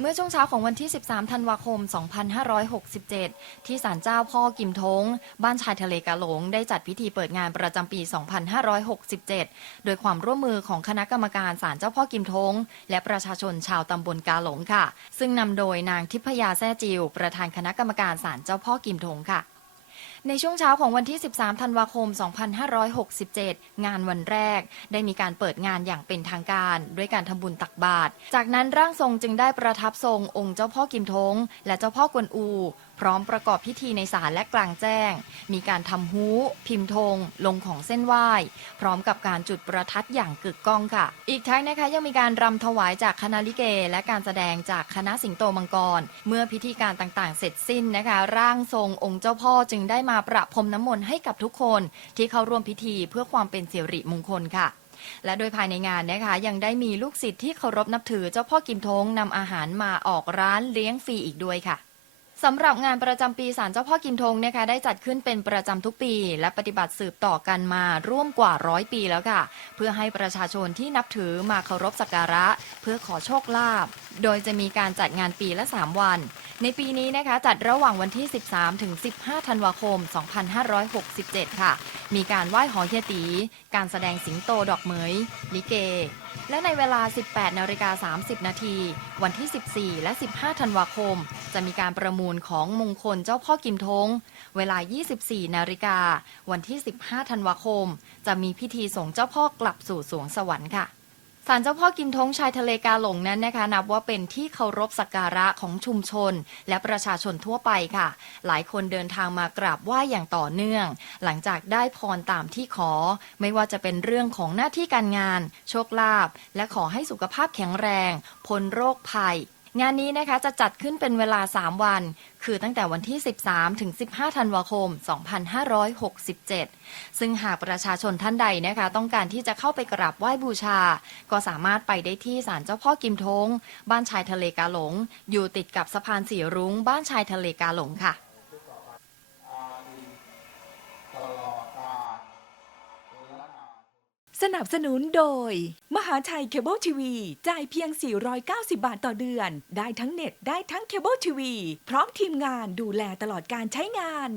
เมื่อช่วงเช้าของวันที่ 13 ธันวาคม 2567 ที่ศาลเจ้าพ่อกิมทง บ้านชายทะเลกาหลง ได้จัดพิธีเปิดงานประจำปี 2567 โดยความร่วมมือของคณะกรรมการศาลเจ้าพ่อกิมทง และประชาชนชาวตำบลกาหลงค่ะ ซึ่งนำโดยนางทิพยาแซ่จิว ประธานคณะกรรมการศาลเจ้าพ่อกิมทงค่ะ ในช่วงเช้าของวันที่ 13 ธันวาคม 2567 งานวันแรก ได้มีการเปิดงานอย่างเป็นทางการ ด้วยการทำบุญตักบาตร จากนั้นร่างทรงจึงได้ประทับทรงองค์เจ้าพ่อกิมทง และเจ้าพ่อกวนอู พร้อมประกอบพิธีในศาลและกลางแจ้ง มีการทำฮู้ พิมพ์ธง ลงของเส้นไหว้ พร้อมกับการจุดประทัดอย่างกึกก้องค่ะ อีกทั้งนะคะยังมีการรำถวายจากคณะลิเก และการแสดงจากคณะสิงโตมังกร เมื่อพิธีการต่างๆ เสร็จสิ้นนะคะ ร่างทรงองค์เจ้าพ่อจึงได้มาประพรมน้ำมนต์ให้กับทุกคน ที่เข้าร่วมพิธีเพื่อความเป็นสิริมงคลค่ะและโดยภายในงานนะคะยังได้มีลูกศิษย์ที่เคารพนับถือเจ้าพ่อกิมทงนำอาหารมาออกร้านเลี้ยงฟรีอีกด้วยค่ะ สำหรับงานประจำปีศาลเจ้าพ่อกิมทงนะคะได้จัดขึ้นเป็นประจำทุกปี และปฏิบัติสืบต่อกันมาร่วมกว่าร้อยปีแล้วค่ะ เพื่อให้ประชาชนที่นับถือมาเคารพสักการะ เพื่อขอโชคลาภ โดยจะมีการจัดงานปีละ 3 วัน ในปีนี้นะคะจัดระหว่างวันที่ 13 ถึง 15 ธันวาคม 2567 ค่ะ มีการไหว้หอเฮียตี การแสดงสิงโตดอกเหมย ลิเก และในเวลา 18 นาฬิกา 30 นาที วันที่ 14 และ 15 ธันวาคม จะมีการประมูลของมงคลเจ้าพ่อกิมทง เวลา 24 นาฬิกา วันที่ 15 ธันวาคม จะมีพิธีส่งเจ้าพ่อกลับสู่สวงสวรรค์ค่ะ ศาลเจ้าพ่อกิมทงชายทะเลกาหลงนั้นนะคะ นับว่าเป็นที่เคารพสักการะของชุมชน และประชาชนทั่วไปค่ะ หลายคนเดินทางมากราบไหว้อย่างต่อเนื่อง หลังจากได้พรตามที่ขอ ไม่ว่าจะเป็นเรื่องของหน้าที่การงาน โชคลาภและขอให้สุขภาพแข็งแรงพ้นโรคภัย งานนี้นะคะจะจัดขึ้นเป็นเวลา 3 วัน คือตั้งแต่วันที่ 13 ถึง 15 ธันวาคม 2567 ซึ่งหากประชาชนท่านใดนะคะ ต้องการที่จะเข้าไปกราบไหว้บูชา ก็สามารถไปได้ที่ศาลเจ้าพ่อกิมทง บ้านชายทะเลกาหลง อยู่ติดกับสะพานสีรุ้ง บ้านชายทะเลกาหลงค่ะ นับสนุนโดย มหาชัยเคเบิลทีวีจ่ายเพียง 490 บาทต่อเดือน ได้ทั้งเน็ตได้ทั้งเคเบิลทีวี พร้อมทีมงานดูแลตลอดการใช้งาน